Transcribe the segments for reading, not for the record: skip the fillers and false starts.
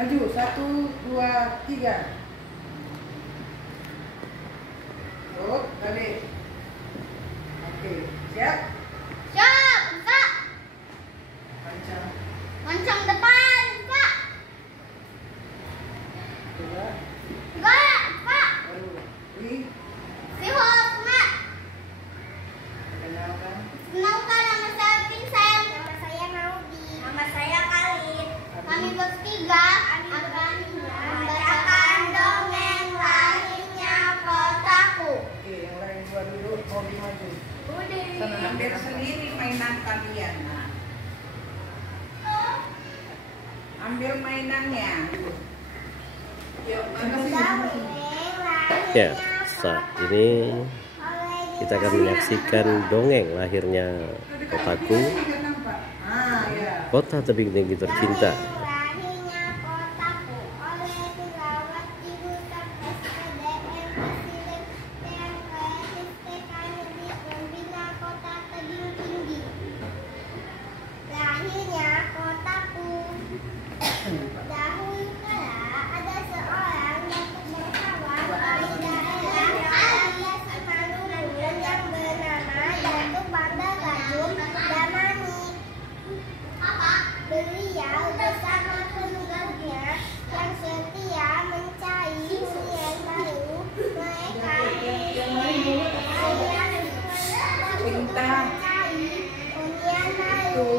Maju, 1, 2, 3. Tuh, balik. Oke, siap? Siap, Kak. Pancang. Pancang depan, Kak. Coba. Enggak, Kak. Baru. Wih, Sihol, Kak. kenalkan. Kenalkan, nama saya Vincent. Nama saya Naudi. Nama saya Khalid. Kami bertiga akan membacakan dongeng Lahirnya Kotaku. Oke, yang lain dua dulu, Bobby maju. Sana Ambil sendiri mainan kalian. Nah. Ambil mainannya. Yuk, Sana sini. Ya, saat ini kita akan menyaksikan dongeng lahirnya Kotaku, Ah, ya. kota tebing tinggi tercinta. Lahirnya Kotaku oleh Tilawatt Jurusan SPDN Presiden TMK Negeri Pembina Kota Tebing Tinggi. Lahirnya Kotaku. Dahulu kala ada seorang datuk bangsawan di daerah alias Manurun yang bernama Datuk Bandar Gajum Damani. Beliau bersama penduduknya yang setia mencari hunian baru. Mereka mencari hunian baru.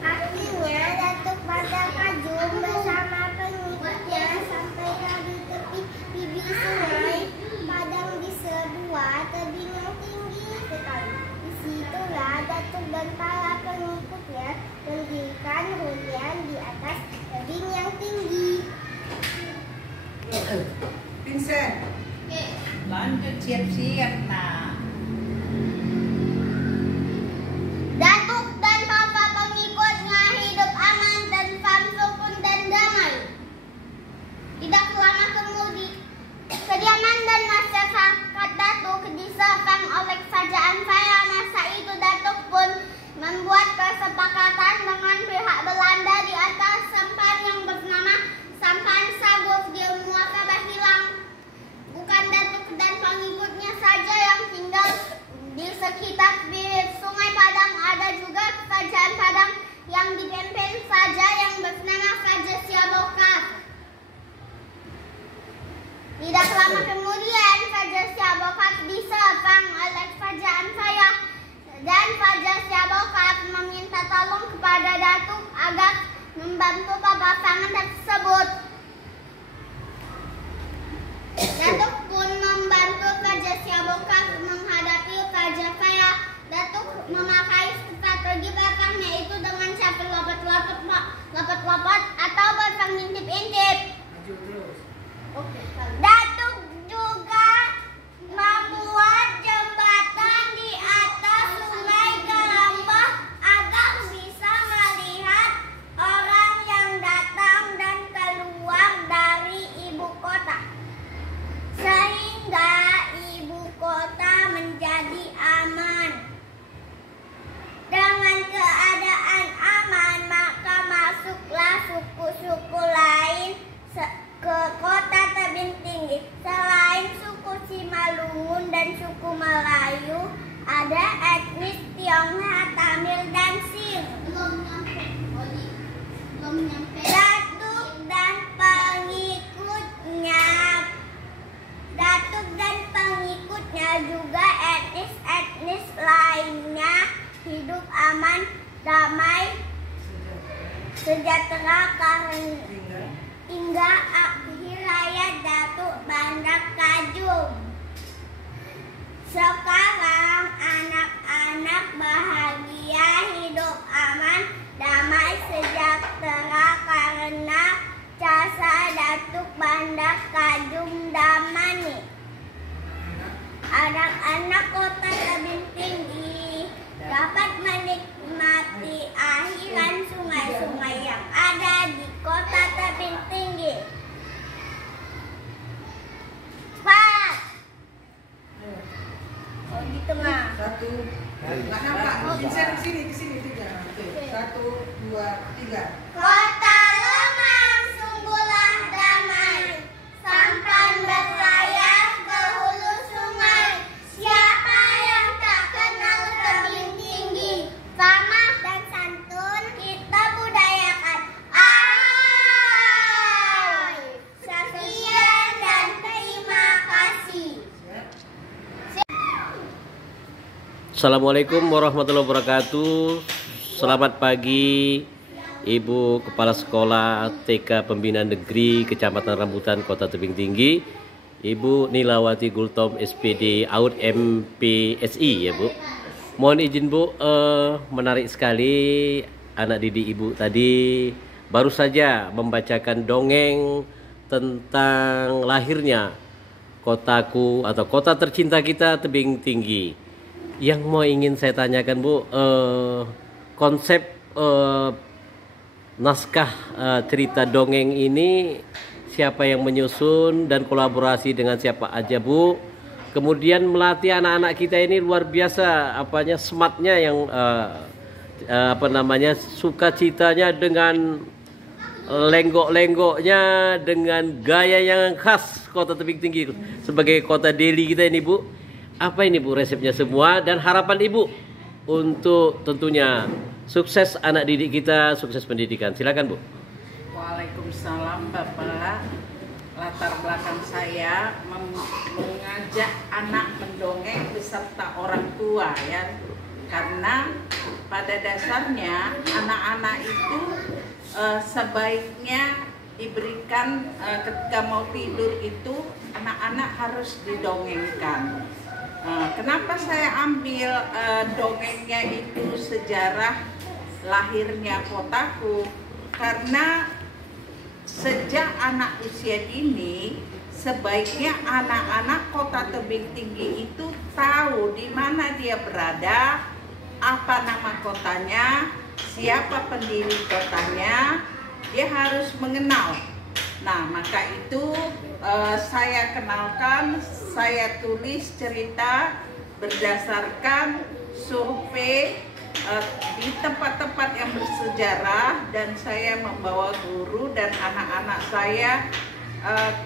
Akhirnya Datuk Bandar Gajum bersama pengikutnya sampailah di tepi bibir sungai Padang di sebuah tebing yang tinggi sekali. Disitulah Datuk dan para pengikutnya mendirikan hunian di atas tebing yang tinggi. Vincent. lanjut siap-siap. Nah, Datuk dan para pengikutnya hidup aman dan rukun dan damai. Tidak lama kemudian, kediaman dan masyarakat Datuk diserang oleh kerajaan saya. Masa itu Datuk pun membuat kesepakatan dengan pihak Belanda di atas sampan yang bernama Sampan Saguh di Muasabah Hilang. Bukan Datuk dan pengikutnya saja yang tinggal di sekitar bibir Sungai Padang, ada juga kerajaan Padang yang dipimpin raja yang bernama Raja Siabokat. Tidak lama kemudian Raja Siabokat diserang oleh kerajaan saya dan Raja Siabokat meminta tolong kepada Datuk agar membantu peperangan tersebut. Datuk pun membantu Raja Siabokat menghadapi Raja saya. Datuk memakai strategi belakang, yaitu dengan cara lompat-lompat atau bersang intip-intip. Maju terus. Datuk juga membuat jembatan di atas Sungai Gelembah agar bisa melihat orang yang datang dan keluar dari ibu kota, sehingga ibu kota menjadi aman. Dengan keadaan aman, maka masuklah suku-suku lain ke kota tebing tinggi. Selain suku Simalungun dan suku Melayu, ada etnis Tionghoa, Tamil, dan Sing. Datuk dan pengikutnya juga etnis-etnis lainnya hidup aman, damai, sejahtera hingga akhir hayat Datuk Bandar Gajum. Sekarang anak-anak bahagia hidup aman, damai, sejahtera karena jasa Datuk Bandar Gajum Damani. Anak-anak kota tebing tinggi dapat menikmati aliran sungai-sungai yang ada di kota tebing tinggi. Cepat! Oh, di tengah. 1. nggak nampak. Vincent ke sini 3. Oke. 1, 1, 2, 3. Kota lemah sungguhlah damai, sampan berlayar ke hulu sungai. Siapa yang tak kenal tebing tinggi, ramah dan santun kita budayakan. Sekian dan terima kasih. Assalamualaikum warahmatullahi wabarakatuh. Selamat pagi Ibu Kepala Sekolah TK Pembinaan Negeri Kecamatan Rambutan Kota Tebing Tinggi, Ibu Nilawati Gultom SPD AUD MPSI ya Bu. Mohon izin Bu, menarik sekali anak didik Ibu tadi baru saja membacakan dongeng tentang lahirnya kotaku atau kota tercinta kita Tebing Tinggi. Yang mau ingin saya tanyakan Bu, konsep naskah cerita dongeng ini siapa yang menyusun dan kolaborasi dengan siapa aja Bu? Kemudian melatih anak-anak kita ini luar biasa smartnya yang sukacitanya dengan lenggok-lenggoknya, dengan gaya yang khas Kota Tebing Tinggi sebagai kota Delhi kita ini Bu. Apa ini Bu resepnya semua dan harapan Ibu untuk tentunya sukses anak didik kita, sukses pendidikan. Silakan Bu. Waalaikumsalam Bapak. Latar belakang saya mengajak anak mendongeng beserta orang tua ya. Karena pada dasarnya anak-anak itu sebaiknya diberikan ketika mau tidur itu anak-anak harus didongengkan. Kenapa saya ambil dongengnya itu sejarah lahirnya kotaku? Karena sejak anak usia dini sebaiknya anak-anak Kota Tebing Tinggi itu tahu di mana dia berada, apa nama kotanya, siapa pendiri kotanya, dia harus mengenal. Nah, maka itu saya kenalkan, saya tulis cerita berdasarkan survei di tempat-tempat yang bersejarah, dan saya membawa guru dan anak-anak saya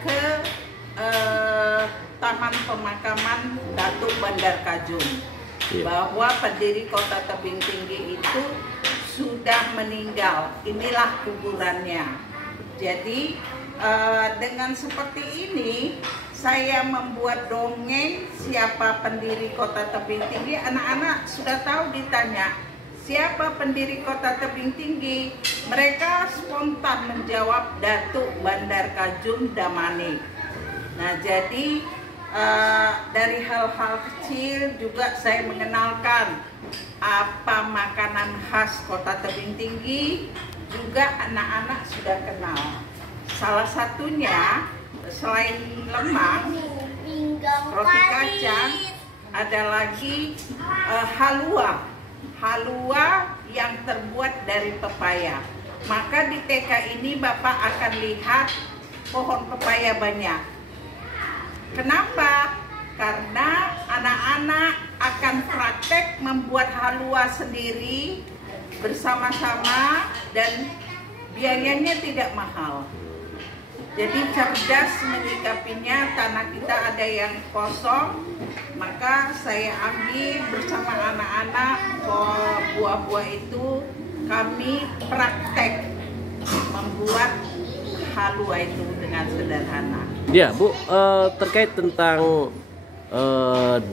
ke Taman Pemakaman Datuk Bandar Kajung. Bahwa pendiri Kota Tebing Tinggi itu sudah meninggal, inilah kuburannya. Jadi dengan seperti ini saya membuat dongeng siapa pendiri Kota Tebing Tinggi. Anak-anak sudah tahu ditanya siapa pendiri Kota Tebing Tinggi, mereka spontan menjawab Datuk Bandar Kajung Damani. Nah, jadi dari hal-hal kecil juga saya mengenalkan apa makanan khas Kota Tebing Tinggi, juga anak-anak sudah kenal. Salah satunya selain lemang, roti kacang, ada lagi halua yang terbuat dari pepaya. Maka di TK ini Bapak akan lihat pohon pepaya banyak. Kenapa? Karena anak-anak akan praktek membuat halua sendiri bersama-sama dan biayanya tidak mahal. Jadi cerdas menyikapinya, tanah kita ada yang kosong, maka saya ambil bersama anak-anak buah-buah itu, kami praktek membuat halua itu dengan sederhana. Ya Bu, terkait tentang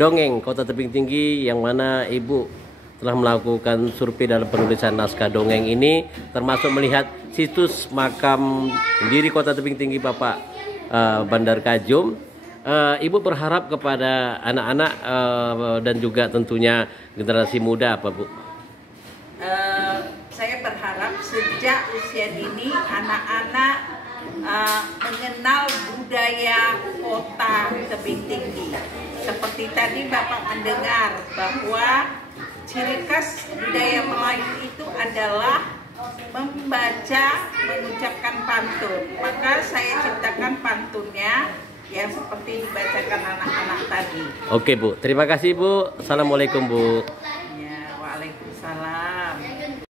dongeng Kota Tebing Tinggi yang mana Ibu telah melakukan survei dalam penulisan naskah dongeng ini, termasuk melihat situs makam pendiri Kota Tebing Tinggi Bapak Bandar Kajung. Ibu berharap kepada anak-anak dan juga tentunya generasi muda apa Bu? Saya berharap sejak usia dini anak-anak mengenal budaya Kota Tebing Tinggi. Seperti tadi Bapak mendengar bahwa ciri khas budaya Melayu itu adalah membaca, mengucapkan pantun. Maka saya ciptakan pantunnya yang seperti dibacakan anak-anak tadi. Oke Bu, terima kasih Bu. Assalamualaikum Bu.